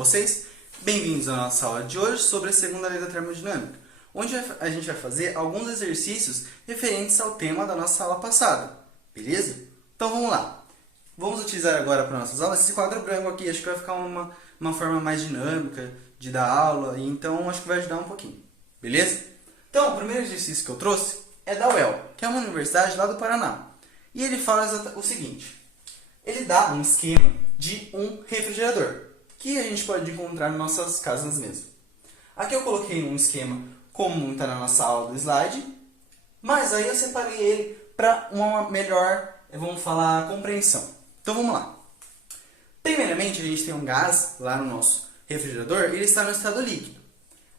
vocês? Bem-vindos à nossa aula de hoje sobre a segunda lei da termodinâmica, onde a gente vai fazer alguns exercícios referentes ao tema da nossa aula passada, beleza? Então vamos lá. Vamos utilizar agora para nossas aulas esse quadro branco aqui, acho que vai ficar uma forma mais dinâmica de dar aula, e então acho que vai ajudar um pouquinho, beleza? Então, o primeiro exercício que eu trouxe é da UEL, que é uma universidade lá do Paraná, e ele fala o seguinte: ele dá um esquema de um refrigerador, que a gente pode encontrar em nossas casas mesmo. Aqui eu coloquei um esquema como está na nossa aula do slide, mas aí eu separei ele para uma melhor, vamos falar, compreensão. Então vamos lá. Primeiramente, a gente tem um gás lá no nosso refrigerador, ele está no estado líquido.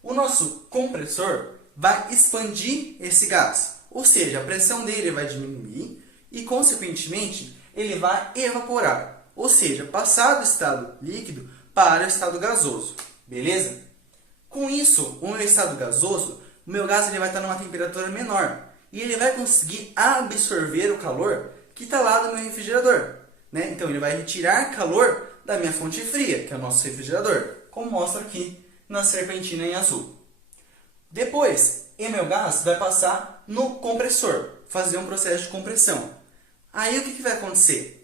O nosso compressor vai expandir esse gás, ou seja, a pressão dele vai diminuir e, consequentemente, ele vai evaporar, ou seja, passar do estado líquido para o estado gasoso, beleza? Com isso, no estado gasoso, o meu gás ele vai estar numa temperatura menor e ele vai conseguir absorver o calor que está lá do meu refrigerador, né? Então, ele vai retirar calor da minha fonte fria, que é o nosso refrigerador, como mostra aqui na serpentina em azul. Depois, o meu gás vai passar no compressor, fazer um processo de compressão. Aí, o que vai acontecer?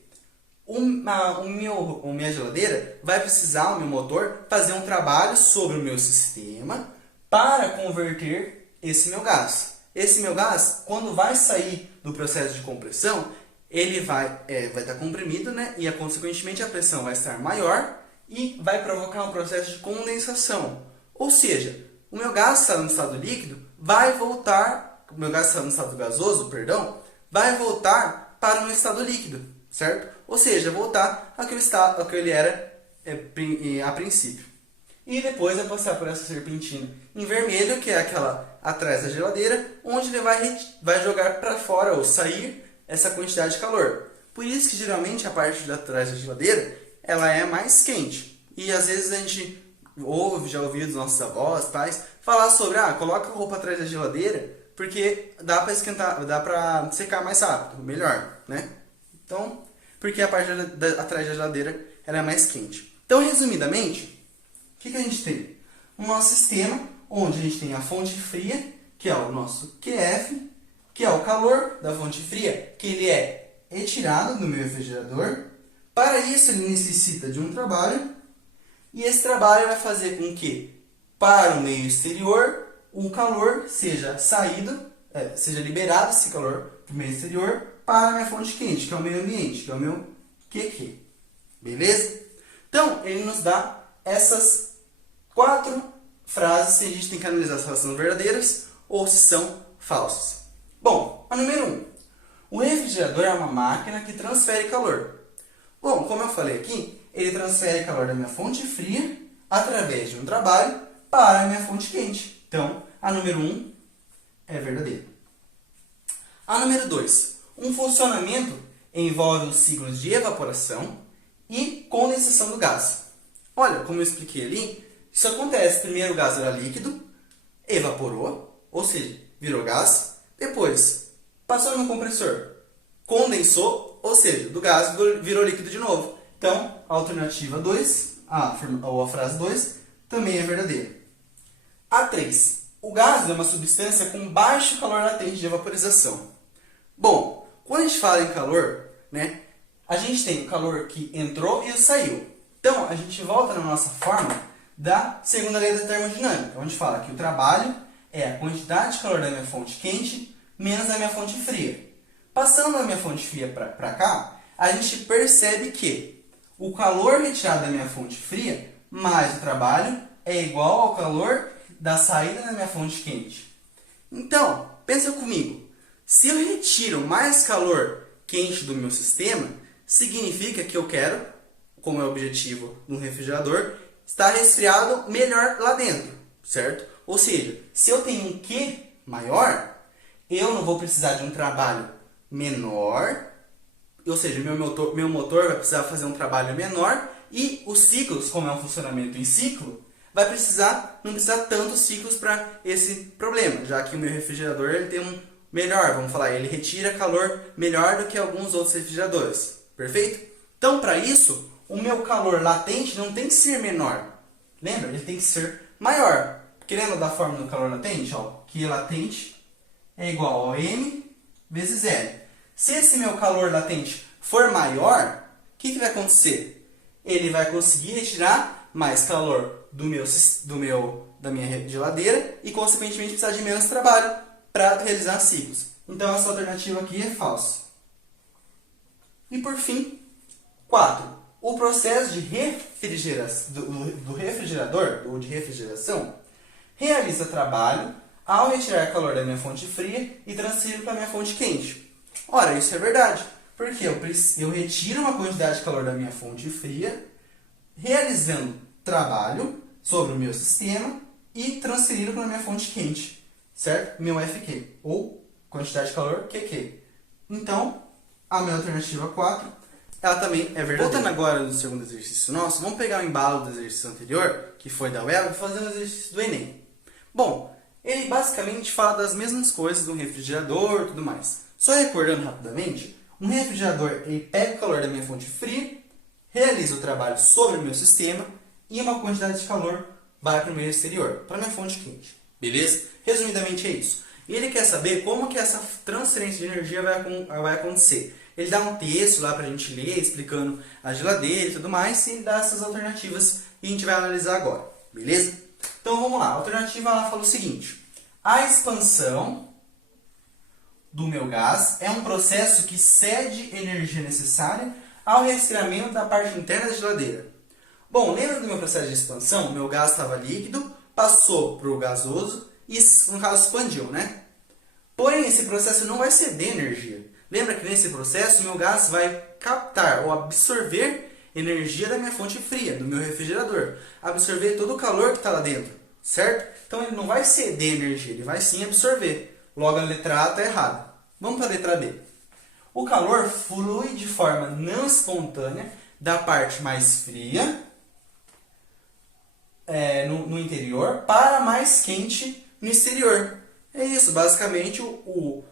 Minha geladeira vai precisar, o meu motor, fazer um trabalho sobre o meu sistema para converter esse meu gás. Esse meu gás, quando vai sair do processo de compressão, ele vai estar comprimido, né? E, consequentemente, a pressão vai estar maior e vai provocar um processo de condensação. Ou seja, o meu gás está no estado líquido, vai voltar, o meu gás está no estado gasoso, perdão, vai voltar para um estado líquido, certo? Ou seja, voltar àquele estado que ele era a princípio. E depois vai passar por essa serpentina em vermelho, que é aquela atrás da geladeira, onde ele vai jogar para fora ou sair essa quantidade de calor. Por isso que geralmente a parte de trás da geladeira ela é mais quente. E às vezes a gente já ouviu dos nossos avós, pais, falar sobre, coloca a roupa atrás da geladeira, porque dá para esquentar, dá para secar mais rápido, melhor, né? Então, porque a parte atrás da geladeira ela é mais quente. Então, resumidamente, o que a gente tem? Um nosso sistema, onde a gente tem a fonte fria, que é o nosso QF, que é o calor da fonte fria, que ele é retirado do meu refrigerador. Para isso, ele necessita de um trabalho, e esse trabalho vai fazer com que, para o meio exterior, o calor seja liberado esse calor para o meio exterior para a minha fonte quente, que é o meio ambiente, que é o meu QQ. Beleza? Então, ele nos dá essas 4 frases que a gente tem que analisar se elas são verdadeiras ou se são falsas. Bom, a número 1. O refrigerador é uma máquina que transfere calor. Bom, como eu falei aqui, ele transfere calor da minha fonte fria através de um trabalho para a minha fonte quente. Então, a número 1 é verdadeira. A número 2. Um funcionamento envolve os ciclos de evaporação e condensação do gás. Olha, como eu expliquei ali, isso acontece. Primeiro o gás era líquido, evaporou, ou seja, virou gás. Depois, passou no compressor, condensou, ou seja, do gás virou líquido de novo. Então, a alternativa 2, ou a frase 2, também é verdadeira. A 3. O gás é uma substância com baixo calor latente de vaporização. Bom, quando a gente fala em calor, né, a gente tem o calor que entrou e saiu. Então, a gente volta na nossa forma da segunda lei da termodinâmica, onde fala que o trabalho é a quantidade de calor da minha fonte quente menos da minha fonte fria. Passando da minha fonte fria para cá, a gente percebe que o calor retirado da minha fonte fria mais o trabalho é igual ao calor da saída da minha fonte quente. Então, pensa comigo. Se eu retiro mais calor quente do meu sistema, significa que eu quero, como é o objetivo no refrigerador, estar resfriado melhor lá dentro, certo? Ou seja, se eu tenho um Q maior, eu não vou precisar de um trabalho menor, ou seja, meu motor vai precisar fazer um trabalho menor e os ciclos, como é um funcionamento em ciclo, não precisar tantos ciclos para esse problema, já que o meu refrigerador ele tem um melhor, vamos falar, ele retira calor melhor do que alguns outros refrigeradores, perfeito? Então, para isso, o meu calor latente não tem que ser menor, Lembra? Ele tem que ser maior. Porque lembra da fórmula do calor latente? Ó, que latente é igual a M vezes L. Se esse meu calor latente for maior, o que vai acontecer? Ele vai conseguir retirar mais calor da minha geladeira e, consequentemente, precisar de menos trabalho para realizar ciclos. Então, essa alternativa aqui é falsa. E, por fim, 4. O processo de do refrigerador, ou de refrigeração, realiza trabalho ao retirar calor da minha fonte fria e transferir para a minha fonte quente. Ora, isso é verdade, porque eu retiro uma quantidade de calor da minha fonte fria, realizando trabalho sobre o meu sistema e transferindo para a minha fonte quente, certo? Meu FQ, ou quantidade de calor QQ. Então, a minha alternativa 4, ela também é verdadeira. Voltando agora no segundo exercício nosso, vamos pegar o embalo do exercício anterior, que foi da UEL, e fazer um exercício do Enem. Bom, ele basicamente fala das mesmas coisas do refrigerador e tudo mais. Só recordando rapidamente, um refrigerador ele pega o calor da minha fonte fria, realiza o trabalho sobre o meu sistema e uma quantidade de calor vai para o meu exterior, para a minha fonte quente. Beleza? Resumidamente é isso. E ele quer saber como que essa transferência de energia vai acontecer. Ele dá um texto lá para a gente ler, explicando a geladeira e tudo mais, e ele dá essas alternativas que a gente vai analisar agora. Beleza? Então vamos lá. A alternativa ela fala o seguinte. A expansão do meu gás é um processo que cede energia necessária ao resfriamento da parte interna da geladeira. Bom, lembra do meu processo de expansão? O meu gás estava líquido, passou para o gasoso e, no caso, expandiu, né? Porém, esse processo não vai ceder energia. Lembra que nesse processo o meu gás vai captar ou absorver energia da minha fonte fria, do meu refrigerador. Absorver todo o calor que está lá dentro, certo? Então ele não vai ceder energia, ele vai sim absorver. Logo a letra A está errada. Vamos para a letra B. O calor flui de forma não espontânea da parte mais fria no interior para a mais quente no exterior. É isso, basicamente o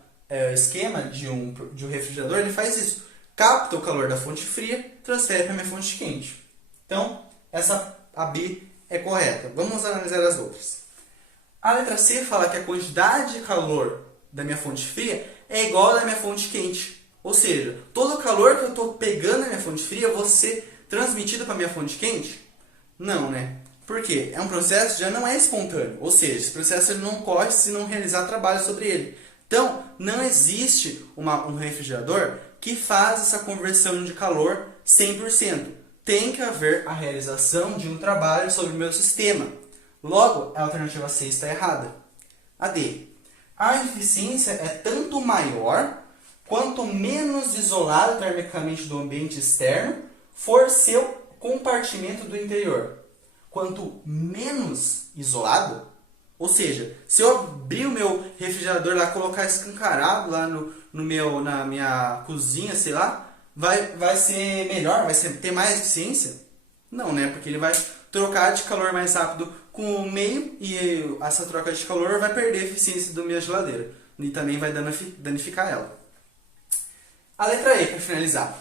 esquema de um refrigerador ele faz isso. Capta o calor da fonte fria, transfere para a minha fonte quente. Então, a B é correta. Vamos analisar as outras. A letra C fala que a quantidade de calor da minha fonte fria é igual à da minha fonte quente. Ou seja, todo o calor que eu estou pegando na minha fonte fria vai ser transmitido para a minha fonte quente? Não, né? Por quê? É um processo que já não é espontâneo. Ou seja, esse processo ele não ocorre se não realizar trabalho sobre ele. Então, não existe um refrigerador que faz essa conversão de calor 100%. Tem que haver a realização de um trabalho sobre o meu sistema. Logo, a alternativa C está errada. A D. A eficiência é tanto maior quanto menos isolado termicamente do ambiente externo for seu compartimento do interior. Quanto menos isolado, ou seja, se eu abrir o meu refrigerador lá, colocar escancarado lá na minha cozinha, sei lá, vai ser melhor, ter mais eficiência? Não, né? Porque ele vai trocar de calor mais rápido com o meio e essa troca de calor vai perder a eficiência da minha geladeira e também vai danificar ela. A letra E, para finalizar,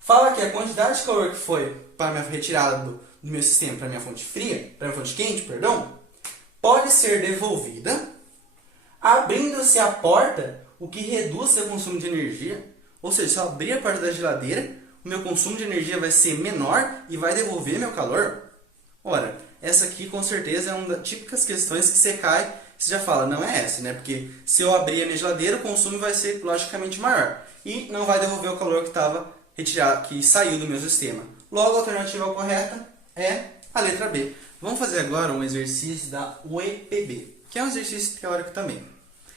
fala que a quantidade de calor que foi para minha retirada do meu sistema para minha fonte fria, para minha fonte quente, perdão, pode ser devolvida abrindo-se a porta, o que reduz o consumo de energia. Ou seja, se eu abrir a porta da geladeira, o meu consumo de energia vai ser menor e vai devolver meu calor. Ora, essa aqui com certeza é uma das típicas questões que você cai, você já fala, não é essa, né? Porque se eu abrir a minha geladeira, o consumo vai ser logicamente maior e não vai devolver o calor que estava retirado, que saiu do meu sistema. Logo, a alternativa correta é a letra B. Vamos fazer agora um exercício da UEPB, que é um exercício teórico também.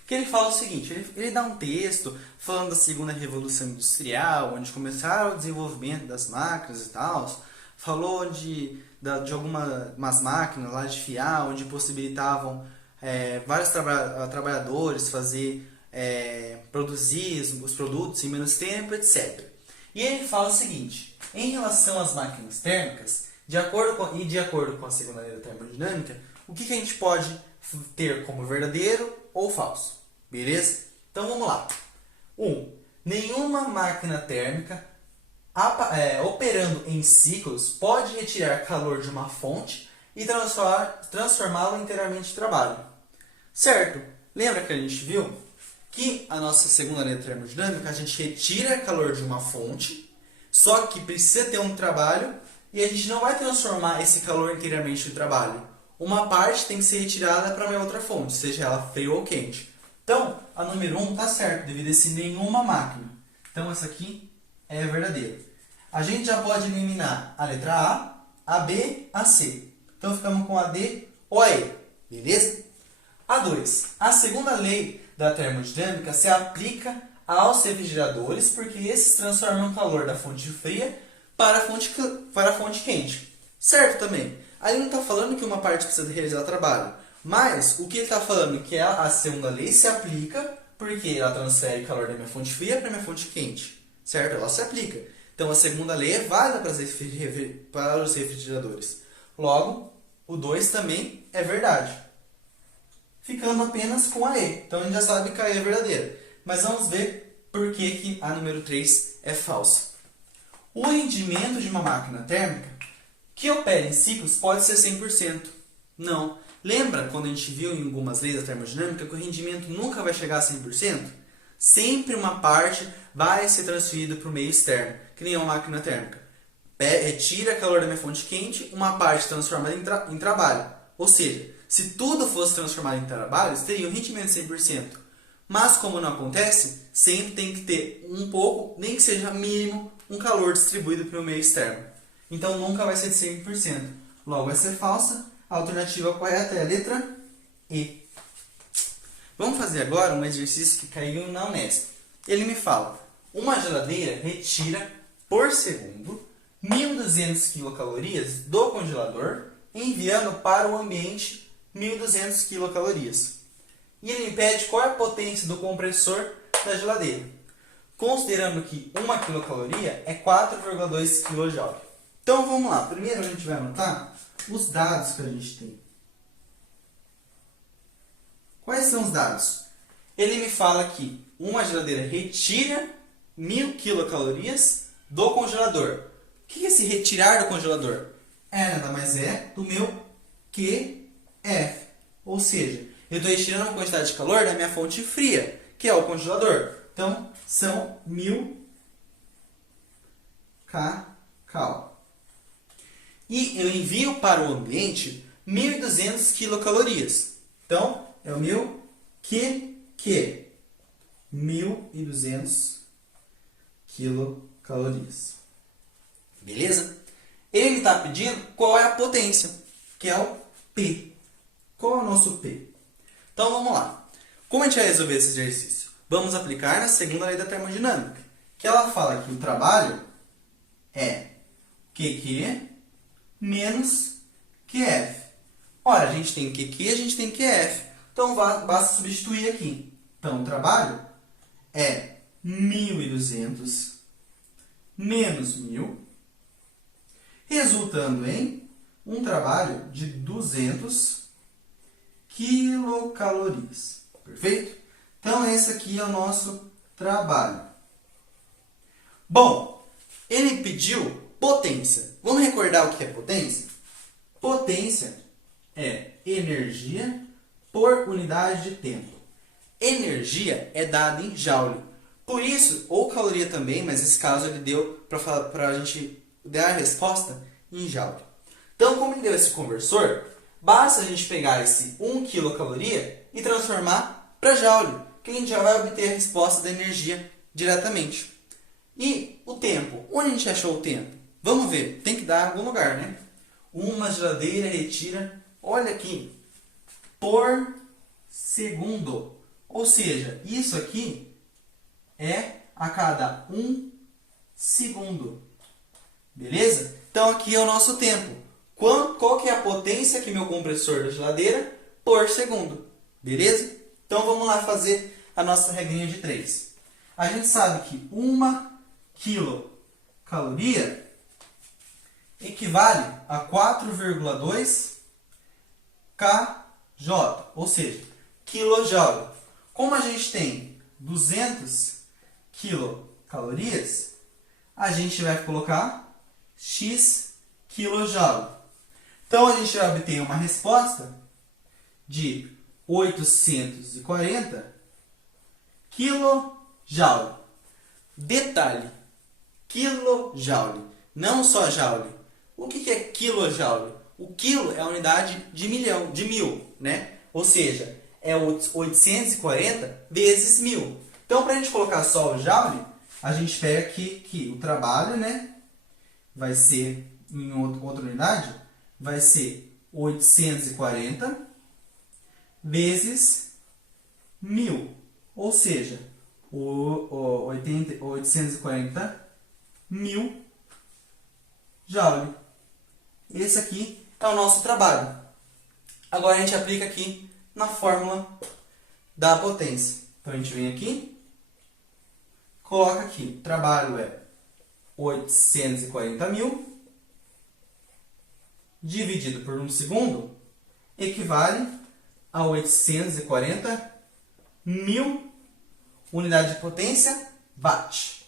Que ele fala o seguinte, ele dá um texto falando da segunda revolução industrial, onde começaram o desenvolvimento das máquinas e tal, falou de algumas máquinas lá de fiar, onde possibilitavam vários trabalhadores produzir os produtos em menos tempo, etc. E ele fala o seguinte, em relação às máquinas térmicas, de acordo com a segunda lei da termodinâmica, o que a gente pode ter como verdadeiro ou falso? Beleza? Então vamos lá. 1. Nenhuma máquina térmica operando em ciclos pode retirar calor de uma fonte e transformá-lo inteiramente em trabalho. Certo? Lembra que a gente viu que a nossa segunda lei da termodinâmica, a gente retira calor de uma fonte, só que precisa ter um trabalho e a gente não vai transformar esse calor inteiramente em trabalho. Uma parte tem que ser retirada para uma outra fonte, seja ela fria ou quente. Então, a número 1 está certo, devido a esse nenhuma máquina. Então, essa aqui é verdadeira. A gente já pode eliminar a letra A B, a C. Então, ficamos com a D ou a E. Beleza? A 2. A segunda lei da termodinâmica se aplica aos refrigeradores, porque esses transformam o calor da fonte fria para a fonte quente. Certo também? Aí não está falando que uma parte precisa realizar trabalho. Mas o que ele está falando é que a segunda lei se aplica porque ela transfere calor da minha fonte fria para a minha fonte quente. Certo? Ela se aplica. Então a segunda lei é válida para os refrigeradores. Logo, o 2 também é verdade. Ficando apenas com a E. Então a gente já sabe que a E é verdadeira. Mas vamos ver por que a número 3 é falsa. O rendimento de uma máquina térmica que opera em ciclos pode ser 100%. Não. Lembra quando a gente viu em algumas leis da termodinâmica que o rendimento nunca vai chegar a 100%? Sempre uma parte vai ser transferida para o meio externo, que nem uma máquina térmica. Retira calor da minha fonte quente, uma parte transformada em trabalho. Ou seja, se tudo fosse transformado em trabalho, teria um rendimento de 100%. Mas como não acontece, sempre tem que ter um pouco, nem que seja mínimo, um calor distribuído para o meio externo. Então nunca vai ser de 100%. Logo vai ser falsa. A alternativa correta é a letra E. Vamos fazer agora um exercício que caiu na Unesp. Ele me fala, uma geladeira retira por segundo 1.200 quilocalorias do congelador, enviando para o ambiente 1.200 quilocalorias. E ele me pede qual é a potência do compressor da geladeira, considerando que 1 quilocaloria é 4,2 kJ. Então vamos lá, primeiro a gente vai anotar os dados que a gente tem. Quais são os dados? Ele me fala que uma geladeira retira 1.000 quilocalorias do congelador. O que é esse retirar do congelador? É nada mais é do meu QF. Ou seja, eu estou retirando uma quantidade de calor da minha fonte fria, que é o congelador. Então, são 1.000 kcal. E eu envio para o ambiente 1.200 quilocalorias. Então, é o meu QQ. 1.200 quilocalorias. Beleza? Ele está pedindo qual é a potência, que é o P. Qual é o nosso P? Então, vamos lá. Como a gente vai resolver esse exercício? Vamos aplicar na segunda lei da termodinâmica, que ela fala que o trabalho é QQ menos QF. Ora, a gente tem QQ, a gente tem QF. Então, basta substituir aqui. Então, o trabalho é 1.200 menos 1.000, resultando em um trabalho de 200 quilocalorias. Perfeito? Então, esse aqui é o nosso trabalho. Bom, ele pediu potência. Vamos recordar o que é potência? Potência é energia por unidade de tempo. Energia é dada em joule. Por isso, ou caloria também, mas nesse caso ele deu para a gente dar a resposta em joule. Então, como ele deu esse conversor, basta a gente pegar esse 1 quilocaloria e transformar para joule, que a gente já vai obter a resposta da energia diretamente. E o tempo? Onde a gente achou o tempo? Vamos ver, tem que dar em algum lugar, né? Uma geladeira retira, olha aqui, por segundo. Ou seja, isso aqui é a cada 1 segundo. Beleza? Então aqui é o nosso tempo. Qual que é a potência que meu compressor da geladeira por segundo? Beleza? Então vamos lá fazer a nossa regrinha de 3. A gente sabe que 1 quilocaloria equivale a 4,2 kJ, ou seja, quilojoule. Como a gente tem 200 quilocalorias, a gente vai colocar X quilojoule. Então, a gente vai obter uma resposta de 840 kJ. Detalhe, kJ, não só joule. O que é kJ? O quilo é a unidade de milhão, de mil, né? Ou seja, é 840 vezes 1000. Então, para a gente colocar só o joule, a gente pega aqui que o trabalho, né, vai ser, em outra unidade, vai ser 840 vezes 1000. Ou seja, 840 mil joule. Esse aqui é o nosso trabalho. Agora a gente aplica aqui na fórmula da potência. Então a gente vem aqui, coloca aqui, o trabalho é 840 mil dividido por 1 segundo equivale a 840 mil unidade de potência watt.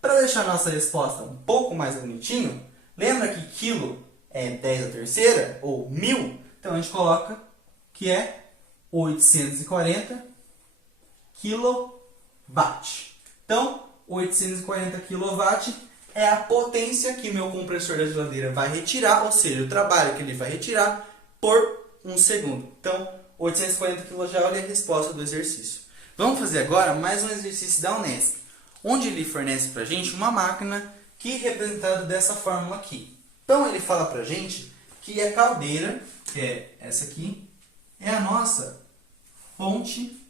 Para deixar a nossa resposta um pouco mais bonitinho, lembra que quilo é 10 à terceira, ou 1000? Então a gente coloca que é 840 kW. Então, 840 kW é a potência que o meu compressor da geladeira vai retirar, ou seja, o trabalho que ele vai retirar por 1 segundo. Então, 840 kJ é a resposta do exercício. Vamos fazer agora mais um exercício da Unesp, onde ele fornece para a gente uma máquina que é representada dessa fórmula aqui. Então, ele fala para a gente que a caldeira, que é essa aqui, é a nossa fonte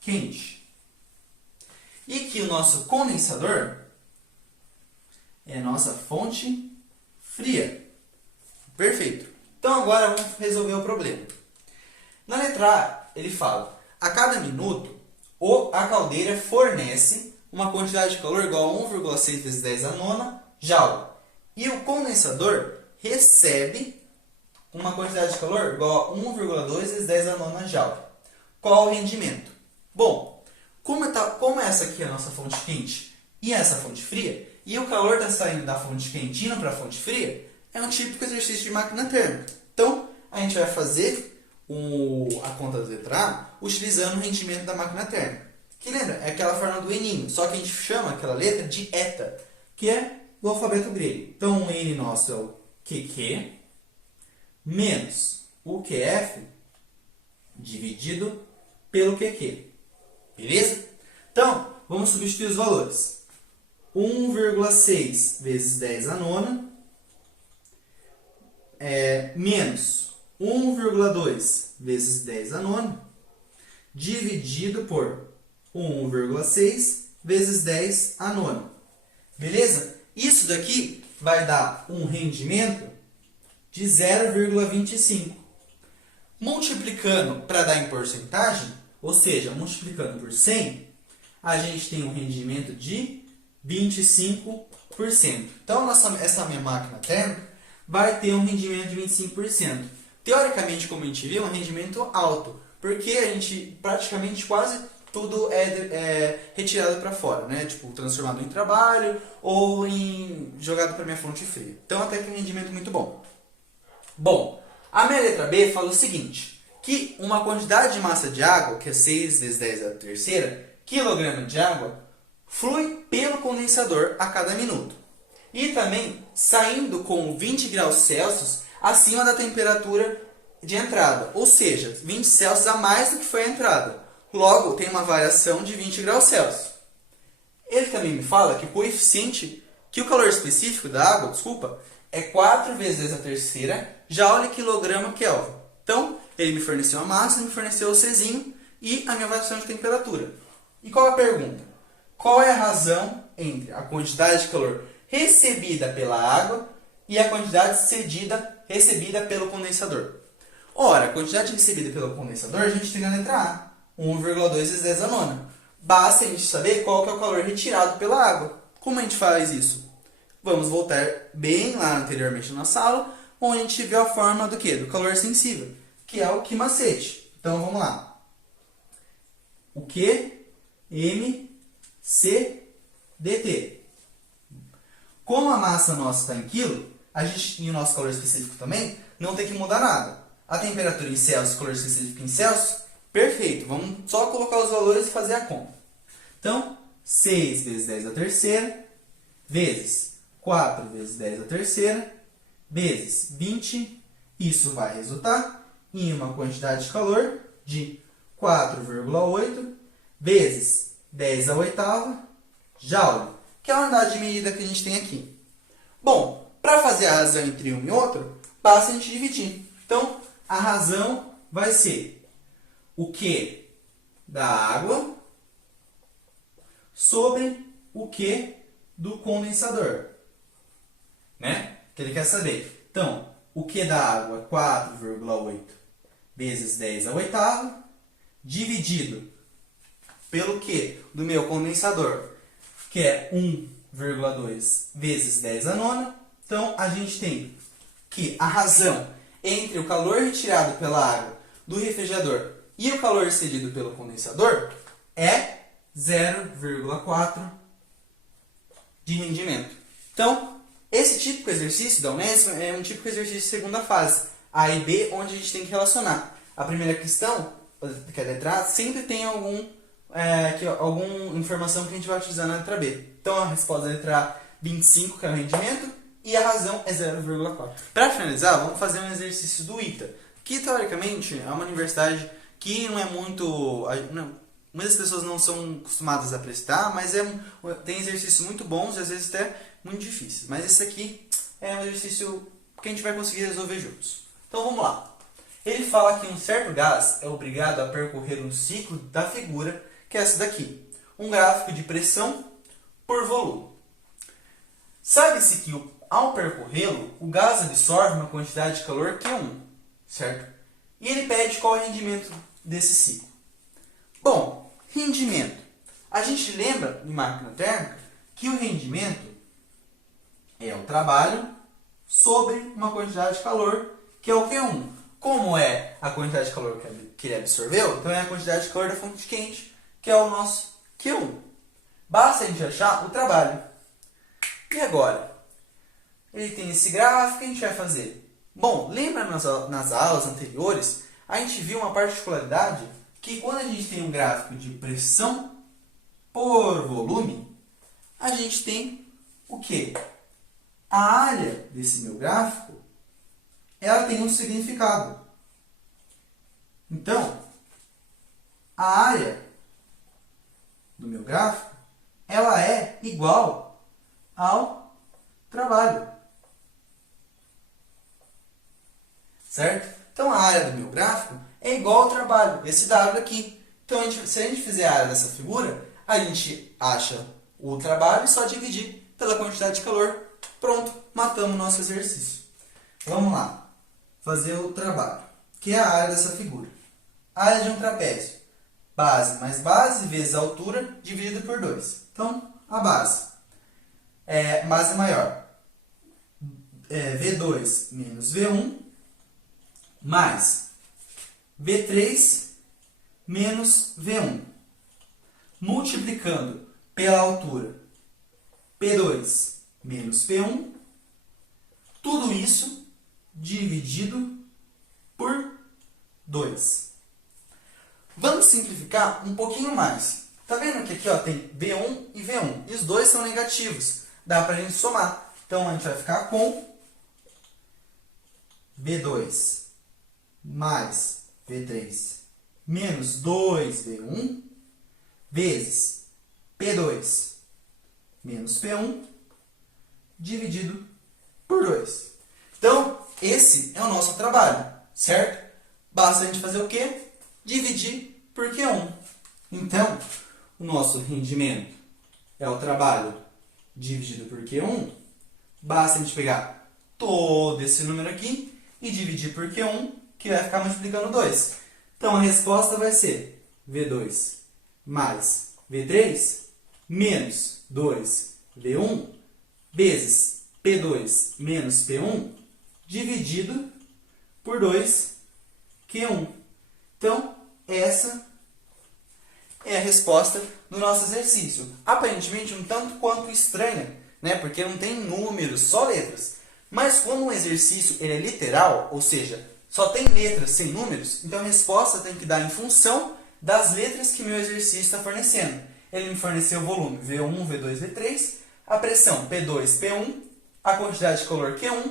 quente. E que o nosso condensador é a nossa fonte fria. Perfeito. Então agora vamos resolver o problema. Na letra A, ele fala: a cada minuto, a caldeira fornece uma quantidade de calor igual a 1,6 vezes 10 a nona joule. E o condensador recebe uma quantidade de calor igual a 1,2 vezes 10 a nona joule. Qual o rendimento? Bom, como essa aqui é a nossa fonte quente e essa fonte fria, e o calor está saindo da fonte quente indo para a fonte fria, é um típico exercício de máquina térmica. Então, a gente vai fazer a conta da letra A utilizando o rendimento da máquina térmica. Que lembra? É aquela forma do Eninho, só que a gente chama aquela letra de eta, que é do alfabeto grego. Então, o N nosso é o QQ menos o QF dividido pelo QQ. Beleza? Então, vamos substituir os valores. 1,6 vezes 10 a nona menos 1,2 vezes 10 a nona dividido por 1,6 vezes 10 a nona. Beleza? Isso daqui vai dar um rendimento de 0,25. Multiplicando para dar em porcentagem, ou seja, multiplicando por 100, a gente tem um rendimento de 25%. Então, essa minha máquina térmica vai ter um rendimento de 25%. Teoricamente, como a gente viu, é um rendimento alto, porque a gente praticamente quase tudo é retirado para fora, né? Tipo, transformado em trabalho ou jogado para minha fonte fria. Então, até que um rendimento muito bom. Bom, a minha letra B fala o seguinte, que uma quantidade de massa de água, que é 6 vezes 10 à terceira, quilograma de água, flui pelo condensador a cada minuto. E também saindo com 20 graus Celsius acima da temperatura de entrada, ou seja, 20 Celsius a mais do que foi a entrada. Logo, tem uma variação de 20 graus Celsius. Ele também me fala que o coeficiente, que o calor específico da água, é 4 vezes 10 à terceira joule quilograma Kelvin. Então, ele me forneceu a massa, me forneceu o Czinho e a minha variação de temperatura. E qual a pergunta? Qual é a razão entre a quantidade de calor recebida pela água e a quantidade recebida pelo condensador? Ora, a quantidade recebida pelo condensador a gente tem na letra A, 1,2 vezes 10 a nona. Basta a gente saber qual que é o calor retirado pela água. Como a gente faz isso? Vamos voltar bem lá anteriormente na nossa aula, onde a gente viu a forma do quê? Do calor sensível, que é o Q macete. Então, vamos lá. O Q, M, C, dt. Como a massa nossa está em quilo, a gente, e o nosso calor específico também, não tem que mudar nada. A temperatura em Celsius, calor específico em Celsius, perfeito. Vamos só colocar os valores e fazer a conta. Então, 6 vezes 10 à terceira, vezes 4 vezes 10 à terceira, vezes 20. Isso vai resultar em uma quantidade de calor de 4,8 vezes 10 à oitava joule, que é a unidade de medida que a gente tem aqui. Bom, para fazer a razão entre um e outro, basta a gente dividir. Então, a razão vai ser o Q da água sobre o Q do condensador, né? Que ele quer saber. Então, o Q da água é 4,8 vezes 10 à oitava, dividido pelo Q do meu condensador, que é 1,2 vezes 10 à nona. Então, a gente tem que a razão entre o calor retirado pela água do refrigerador e o calor cedido pelo condensador é 0,4 de rendimento. Então, esse típico exercício da Unesp é um típico exercício de segunda fase, A e B, onde a gente tem que relacionar. A primeira questão, que é a letra A, sempre tem alguma informação que a gente vai utilizar na letra B. Então, a resposta da letra A, 25, que é o rendimento, e a razão é 0,4. Para finalizar, vamos fazer um exercício do ITA, que teoricamente é uma universidade que não é muito... muitas pessoas não são acostumadas a prestar, mas tem exercícios muito bons e às vezes até muito difíceis. Mas esse aqui é um exercício que a gente vai conseguir resolver juntos. Então vamos lá. Ele fala que um certo gás é obrigado a percorrer um ciclo da figura, que é essa daqui. Um gráfico de pressão por volume. Sabe-se que ao percorrê-lo, o gás absorve uma quantidade de calor Q1, certo? E ele pede qual é o rendimento desse ciclo. Bom, rendimento. A gente lembra, em máquina térmica, que o rendimento é o trabalho sobre uma quantidade de calor, que é o Q1. Como é a quantidade de calor que ele absorveu, então é a quantidade de calor da fonte quente, que é o nosso Q1. Basta a gente achar o trabalho. E agora? Ele tem esse gráfico, o que a gente vai fazer? Bom, lembra nas aulas anteriores, a gente viu uma particularidade que quando a gente tem um gráfico de pressão por volume, a gente tem o quê? A área desse meu gráfico, ela tem um significado. Então, a área do meu gráfico, ela é igual ao trabalho. Certo? Então, a área do meu gráfico é igual ao trabalho, esse W aqui. Então, se a gente fizer a área dessa figura, a gente acha o trabalho e só dividir pela quantidade de calor. Pronto, matamos o nosso exercício. Vamos lá, fazer o trabalho, que é a área dessa figura. A área de um trapézio, base mais base vezes a altura, dividido por 2. Então, a base maior, V2 menos V1, mais V3 menos V1, multiplicando pela altura, P2 menos P1, tudo isso dividido por 2. Vamos simplificar um pouquinho mais. Tá vendo que aqui tem V1 e V1, e os dois são negativos. Dá para a gente somar. Então, a gente vai ficar com V2 mais V3 menos 2V1 vezes P2 menos P1 dividido por 2. Então, esse é o nosso trabalho, certo? Basta a gente fazer o quê? Dividir por Q1. Então, o nosso rendimento é o trabalho dividido por Q1. Basta a gente pegar todo esse número aqui e dividir por Q1, que vai ficar multiplicando 2. Então, a resposta vai ser V2 mais V3 menos 2V1 vezes P2 menos P1 dividido por 2Q1. Então, essa é a resposta do nosso exercício. Aparentemente, um tanto quanto estranha, né? Porque não tem números, só letras. Mas quando um exercício ele é literal, ou seja, só tem letras sem números, então a resposta tem que dar em função das letras que meu exercício está fornecendo. Ele me forneceu o volume V1, V2, V3, a pressão P2, P1, a quantidade de calor Q1.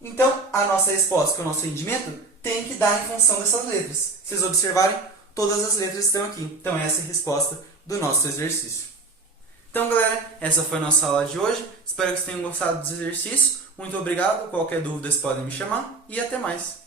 Então, a nossa resposta, que é o nosso rendimento, tem que dar em função dessas letras. Se vocês observarem, todas as letras estão aqui. Então, essa é a resposta do nosso exercício. Então, galera, essa foi a nossa aula de hoje. Espero que vocês tenham gostado dos exercícios. Muito obrigado. Qualquer dúvida, vocês podem me chamar. E até mais.